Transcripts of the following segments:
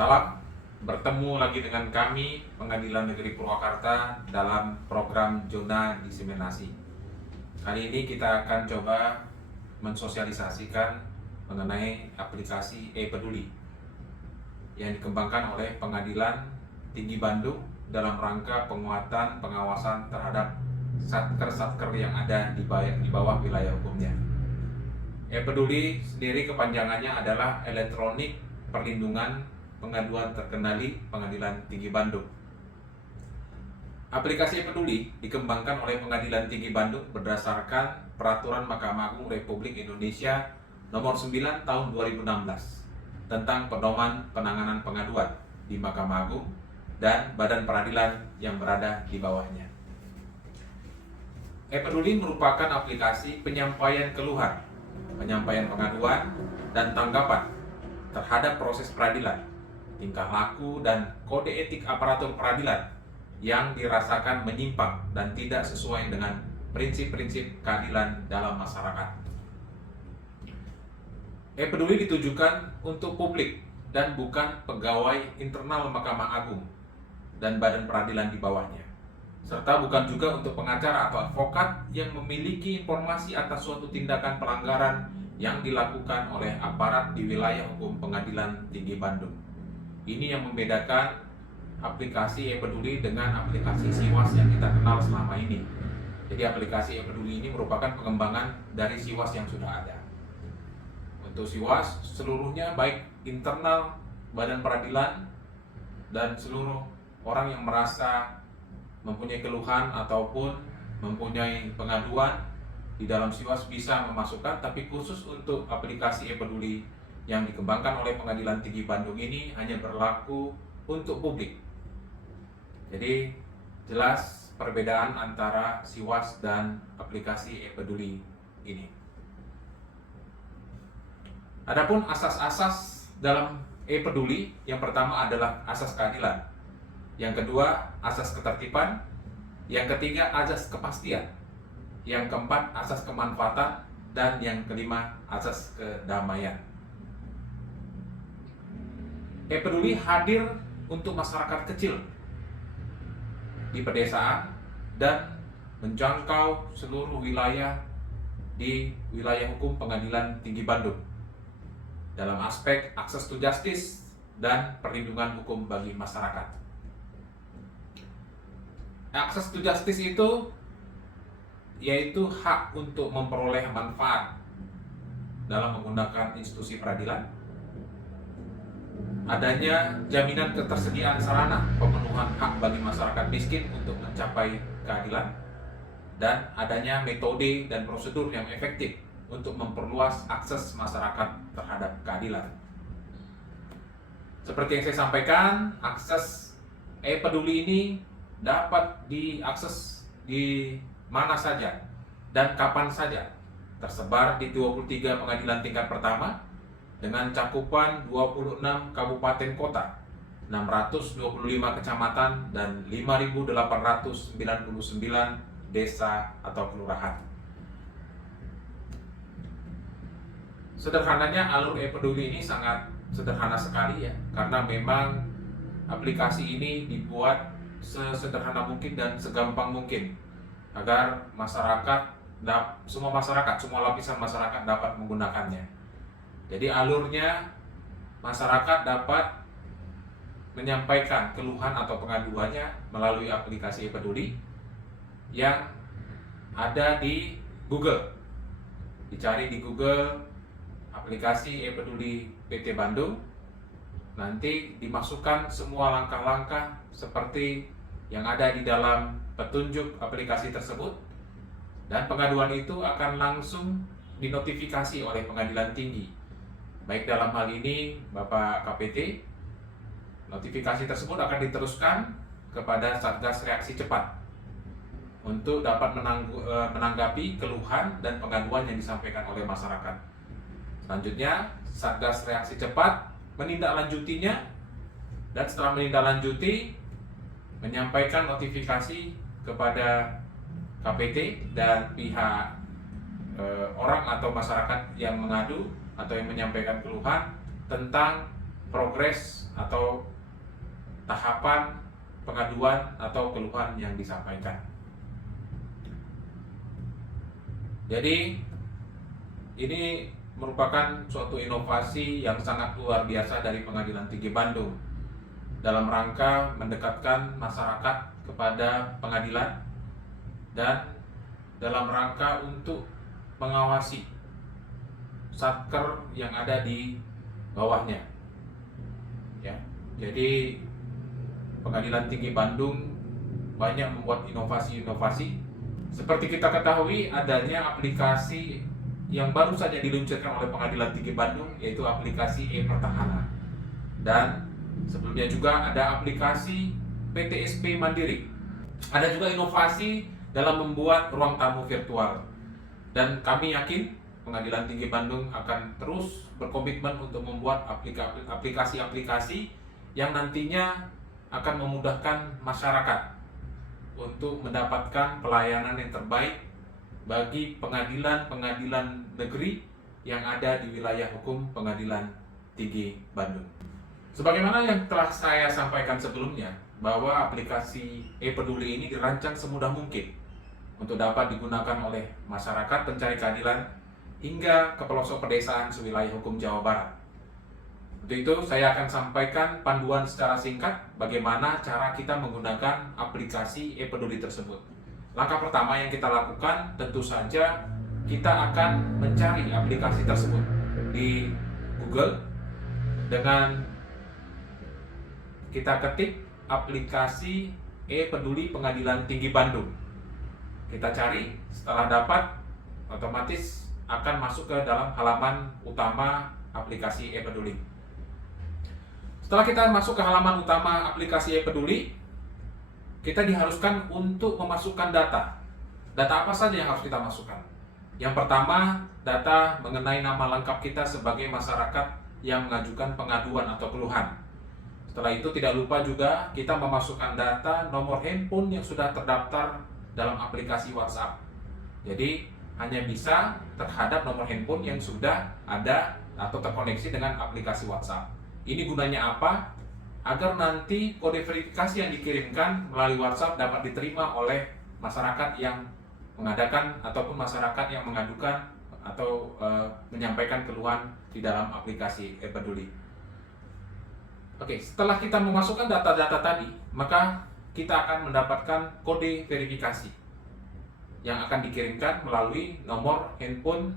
Salam, bertemu lagi dengan kami Pengadilan Negeri Purwakarta dalam program Zona Diseminasi. Kali ini kita akan coba mensosialisasikan mengenai aplikasi e-Peduli yang dikembangkan oleh Pengadilan Tinggi Bandung dalam rangka penguatan pengawasan terhadap satker-satker yang ada di bawah wilayah hukumnya. E-Peduli sendiri kepanjangannya adalah Elektronik Perlindungan Pengaduan Terkendali Pengadilan Tinggi Bandung. Aplikasi e-Peduli dikembangkan oleh Pengadilan Tinggi Bandung berdasarkan Peraturan Mahkamah Agung Republik Indonesia Nomor 9 Tahun 2016 tentang pedoman penanganan pengaduan di Mahkamah Agung dan badan peradilan yang berada di bawahnya. E-Peduli merupakan aplikasi penyampaian keluhan, penyampaian pengaduan, dan tanggapan terhadap proses peradilan, tingkah laku dan kode etik aparatur peradilan yang dirasakan menyimpang dan tidak sesuai dengan prinsip-prinsip keadilan dalam masyarakat. E-Peduli ditujukan untuk publik dan bukan pegawai internal Mahkamah Agung dan badan peradilan di bawahnya, serta bukan juga untuk pengacara atau advokat yang memiliki informasi atas suatu tindakan pelanggaran yang dilakukan oleh aparat di wilayah hukum Pengadilan Tinggi Bandung. Ini yang membedakan aplikasi e-Peduli dengan aplikasi SIWAS yang kita kenal selama ini. Jadi aplikasi e-Peduli ini merupakan pengembangan dari SIWAS yang sudah ada. Untuk SIWAS seluruhnya baik internal badan peradilan dan seluruh orang yang merasa mempunyai keluhan ataupun mempunyai pengaduan di dalam SIWAS bisa memasukkan, tapi khusus untuk aplikasi e-Peduli yang dikembangkan oleh Pengadilan Tinggi Bandung ini hanya berlaku untuk publik. Jadi jelas perbedaan antara SIWAS dan aplikasi e-Peduli ini. Adapun asas-asas dalam e-Peduli, yang pertama adalah asas keadilan, yang kedua asas ketertiban, yang ketiga asas kepastian, yang keempat asas kemanfaatan, dan yang kelima asas kedamaian. E-Peduli hadir untuk masyarakat kecil di pedesaan dan menjangkau seluruh wilayah di wilayah hukum Pengadilan Tinggi Bandung dalam aspek access to justice dan perlindungan hukum bagi masyarakat. Access to justice itu yaitu hak untuk memperoleh manfaat dalam menggunakan institusi peradilan, adanya jaminan ketersediaan sarana pemenuhan hak bagi masyarakat miskin untuk mencapai keadilan, dan adanya metode dan prosedur yang efektif untuk memperluas akses masyarakat terhadap keadilan. Seperti yang saya sampaikan, akses e-Peduli ini dapat diakses di mana saja dan kapan saja, tersebar di 23 pengadilan tingkat pertama dengan cakupan 26 kabupaten kota, 625 kecamatan, dan 5.899 desa atau kelurahan. Sederhananya, alur e-Peduli ini sangat sederhana sekali ya, karena memang aplikasi ini dibuat sesederhana mungkin dan segampang mungkin agar masyarakat, semua lapisan masyarakat dapat menggunakannya. Jadi alurnya, masyarakat dapat menyampaikan keluhan atau pengaduannya melalui aplikasi e-Peduli yang ada di Google. Dicari di Google aplikasi e-Peduli PT Bandung, nanti dimasukkan semua langkah-langkah seperti yang ada di dalam petunjuk aplikasi tersebut, dan pengaduan itu akan langsung dinotifikasi oleh Pengadilan Tinggi. Baik dalam hal ini Bapak KPT, notifikasi tersebut akan diteruskan kepada Satgas Reaksi Cepat untuk dapat menanggapi keluhan dan pengaduan yang disampaikan oleh masyarakat. Selanjutnya, Satgas Reaksi Cepat menindaklanjutinya, dan setelah menindaklanjuti menyampaikan notifikasi kepada KPT dan pihak orang atau masyarakat yang mengadu atau yang menyampaikan keluhan tentang progres atau tahapan pengaduan atau keluhan yang disampaikan. Jadi ini merupakan suatu inovasi yang sangat luar biasa dari Pengadilan Tinggi Bandung dalam rangka mendekatkan masyarakat kepada pengadilan dan dalam rangka untuk mengawasi satker yang ada di bawahnya. Ya, jadi Pengadilan Tinggi Bandung banyak membuat inovasi-inovasi. Seperti kita ketahui, adanya aplikasi yang baru saja diluncurkan oleh Pengadilan Tinggi Bandung, yaitu aplikasi e-Pertahanan. Dan sebelumnya juga ada aplikasi PTSP Mandiri. Ada juga inovasi dalam membuat ruang tamu virtual. Dan kami yakin Pengadilan Tinggi Bandung akan terus berkomitmen untuk membuat aplikasi-aplikasi yang nantinya akan memudahkan masyarakat untuk mendapatkan pelayanan yang terbaik bagi pengadilan-pengadilan negeri yang ada di wilayah hukum Pengadilan Tinggi Bandung. Sebagaimana yang telah saya sampaikan sebelumnya, bahwa aplikasi e-Peduli ini dirancang semudah mungkin untuk dapat digunakan oleh masyarakat pencari keadilan hingga ke pelosok pedesaan sewilayah hukum Jawa Barat. Untuk itu saya akan sampaikan panduan secara singkat bagaimana cara kita menggunakan aplikasi e-Peduli tersebut. Langkah pertama yang kita lakukan tentu saja kita akan mencari aplikasi tersebut di Google dengan kita ketik aplikasi e-Peduli Pengadilan Tinggi Bandung. Kita cari, setelah dapat otomatis akan masuk ke dalam halaman utama aplikasi e-Peduli. Setelah kita masuk ke halaman utama aplikasi e-Peduli, kita diharuskan untuk memasukkan data. Data apa saja yang harus kita masukkan? Yang pertama, data mengenai nama lengkap kita sebagai masyarakat yang mengajukan pengaduan atau keluhan. Setelah itu tidak lupa juga kita memasukkan data nomor handphone yang sudah terdaftar dalam aplikasi WhatsApp. Jadi hanya bisa terhadap nomor handphone yang sudah ada atau terkoneksi dengan aplikasi WhatsApp. Ini gunanya apa? Agar nanti kode verifikasi yang dikirimkan melalui WhatsApp dapat diterima oleh masyarakat yang mengadakan ataupun masyarakat yang mengadukan atau menyampaikan keluhan di dalam aplikasi e-Peduli. Oke, setelah kita memasukkan data-data tadi, maka kita akan mendapatkan kode verifikasi yang akan dikirimkan melalui nomor handphone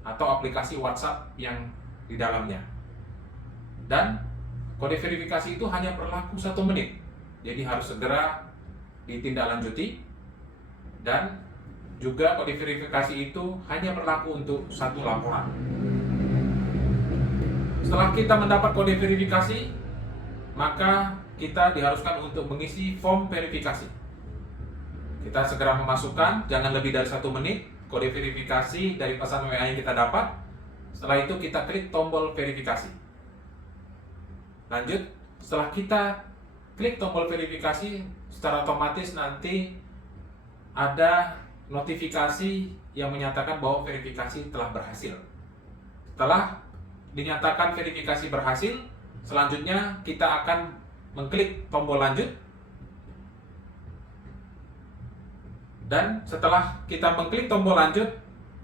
atau aplikasi WhatsApp yang di dalamnya. Dan kode verifikasi itu hanya berlaku 1 menit, jadi harus segera ditindaklanjuti. Dan juga kode verifikasi itu hanya berlaku untuk 1 laporan. Setelah kita mendapat kode verifikasi, maka kita diharuskan untuk mengisi form verifikasi. Kita segera memasukkan, jangan lebih dari 1 menit, kode verifikasi dari pesan WA yang kita dapat. Setelah itu kita klik tombol verifikasi. Lanjut, setelah kita klik tombol verifikasi, secara otomatis nanti ada notifikasi yang menyatakan bahwa verifikasi telah berhasil. Setelah dinyatakan verifikasi berhasil, selanjutnya kita akan mengklik tombol lanjut. Dan setelah kita mengklik tombol lanjut,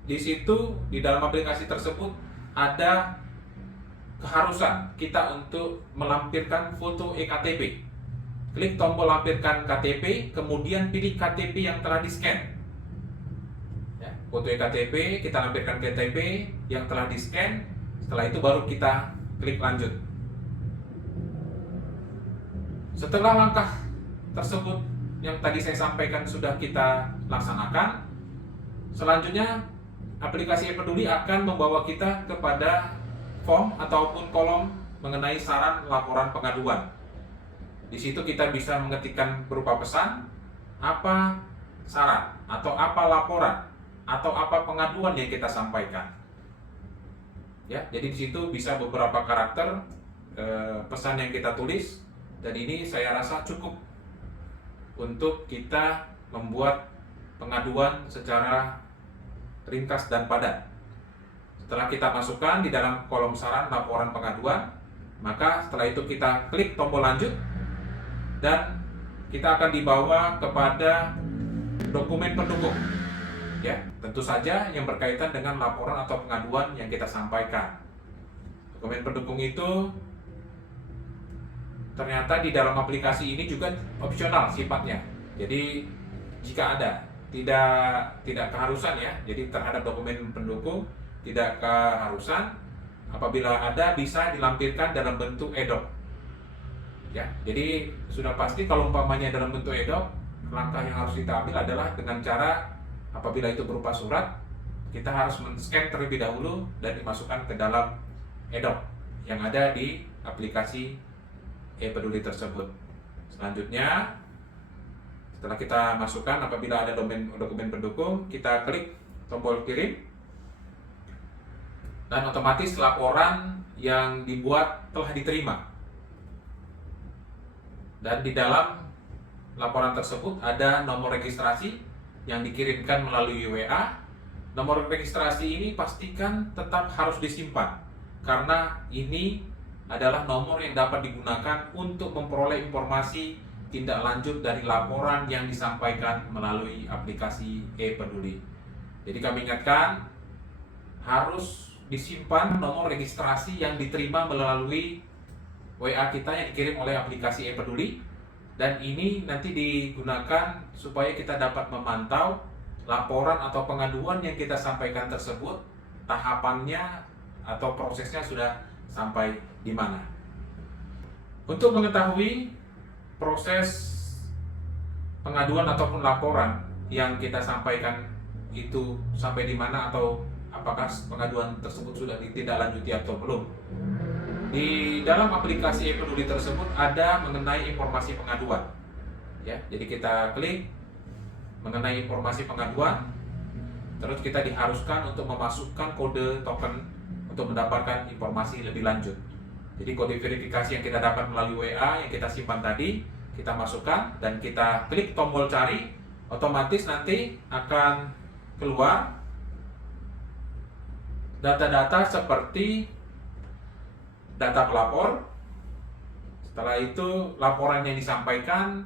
di situ di dalam aplikasi tersebut ada keharusan kita untuk melampirkan foto eKTP. Klik tombol lampirkan KTP, kemudian pilih KTP yang telah di-scan. Ya, foto eKTP, kita lampirkan KTP yang telah di-scan. Setelah itu baru kita klik lanjut. Setelah langkah tersebut yang tadi saya sampaikan sudah kita laksanakan, selanjutnya aplikasi e-Peduli akan membawa kita kepada form ataupun kolom mengenai saran laporan pengaduan. Di situ kita bisa mengetikkan berupa pesan apa saran atau apa laporan atau apa pengaduan yang kita sampaikan. Ya, jadi di situ bisa beberapa karakter pesan yang kita tulis, dan ini saya rasa cukup untuk kita membuat pengaduan secara ringkas dan padat. Setelah kita masukkan di dalam kolom saran laporan pengaduan, Maka setelah itu kita klik tombol lanjut dan kita akan dibawa kepada dokumen pendukung. Ya, tentu saja yang berkaitan dengan laporan atau pengaduan yang kita sampaikan. Dokumen pendukung itu ternyata di dalam aplikasi ini juga opsional sifatnya. Jadi jika ada, tidak keharusan ya. Jadi terhadap dokumen pendukung tidak keharusan. Apabila ada bisa dilampirkan dalam bentuk e-doc. Ya, jadi sudah pasti kalau umpamanya dalam bentuk e-doc, langkah yang harus kita ambil adalah dengan cara apabila itu berupa surat, kita harus men-scan terlebih dahulu dan dimasukkan ke dalam e-doc yang ada di aplikasi e-peduli tersebut. Selanjutnya, setelah kita masukkan apabila ada dokumen pendukung, kita klik tombol kirim dan otomatis laporan yang dibuat telah diterima. Dan di dalam laporan tersebut ada nomor registrasi yang dikirimkan melalui WA. Nomor registrasi ini pastikan tetap harus disimpan karena ini adalah nomor yang dapat digunakan untuk memperoleh informasi tindak lanjut dari laporan yang disampaikan melalui aplikasi e-peduli. Jadi kami ingatkan harus disimpan nomor registrasi yang diterima melalui WA kita yang dikirim oleh aplikasi e-peduli, dan ini nanti digunakan supaya kita dapat memantau laporan atau pengaduan yang kita sampaikan tersebut, tahapannya atau prosesnya sudah sampai di mana. Untuk mengetahui proses pengaduan ataupun laporan yang kita sampaikan itu sampai di mana atau apakah pengaduan tersebut sudah ditindaklanjuti atau belum, di dalam aplikasi e-peduli tersebut ada mengenai informasi pengaduan. Ya, jadi kita klik mengenai informasi pengaduan, terus kita diharuskan untuk memasukkan kode token untuk mendapatkan informasi lebih lanjut. Jadi kode verifikasi yang kita dapat melalui WA yang kita simpan tadi, kita masukkan dan kita klik tombol cari, otomatis nanti akan keluar data-data seperti data pelapor, setelah itu laporan yang disampaikan,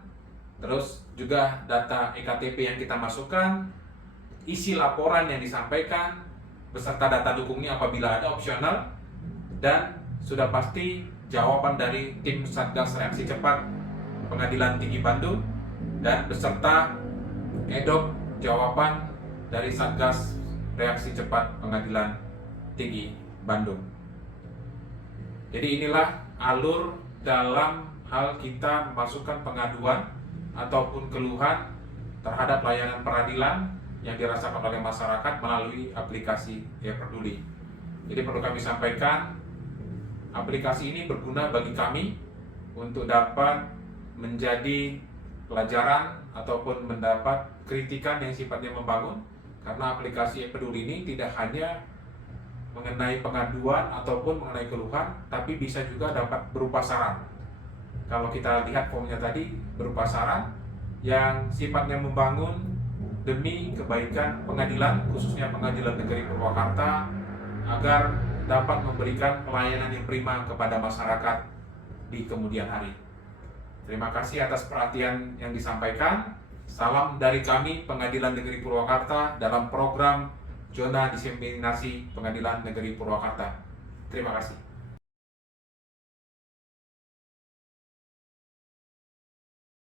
terus juga data EKTP yang kita masukkan, isi laporan yang disampaikan, beserta data dukungnya apabila ada opsional, dan sudah pasti jawaban dari tim Satgas Reaksi Cepat Pengadilan Tinggi Bandung, dan beserta e-doc jawaban dari Satgas Reaksi Cepat Pengadilan Tinggi Bandung. Jadi inilah alur dalam hal kita memasukkan pengaduan ataupun keluhan terhadap layanan peradilan yang dirasakan oleh masyarakat melalui aplikasi e-peduli. Jadi perlu kami sampaikan, aplikasi ini berguna bagi kami untuk dapat menjadi pelajaran ataupun mendapat kritikan yang sifatnya membangun, karena aplikasi e-peduli ini tidak hanya mengenai pengaduan ataupun mengenai keluhan, tapi bisa juga dapat berupa saran. Kalau kita lihat formnya tadi, berupa saran yang sifatnya membangun demi kebaikan pengadilan, khususnya Pengadilan Negeri Purwakarta, agar dapat memberikan pelayanan yang prima kepada masyarakat di kemudian hari. Terima kasih atas perhatian yang disampaikan. Salam dari kami Pengadilan Negeri Purwakarta dalam program Zona Diseminasi Pengadilan Negeri Purwakarta. Terima kasih.